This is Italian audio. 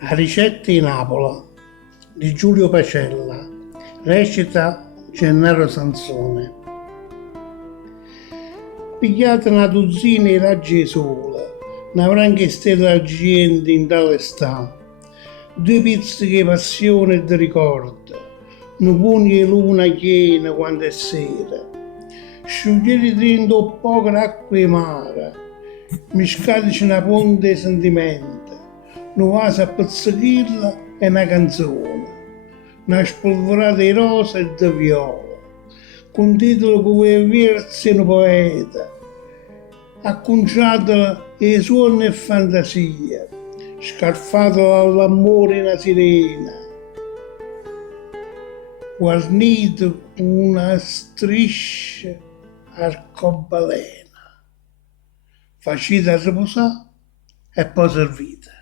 A ricetta in Apola di Giulio Pacella, recita Gennaro Sansone. Pigliate una dozzina di raggi di sole, una franca stella gente in tale sta, due pizziche di passione e di ricordo, un pugno di luna piena quando è sera, sciogliete dentro un po' d'acqua e mare, miscateci una ponte di sentimenti, un vaso a pizzichilla e una canzone, una spolverata di rosa e di viola, con titolo come versi un poeta, acconciato e suoni e fantasia, scarfato dall'amore una sirena, guarnito con una striscia arcobalena, facita a riposare e poi servita.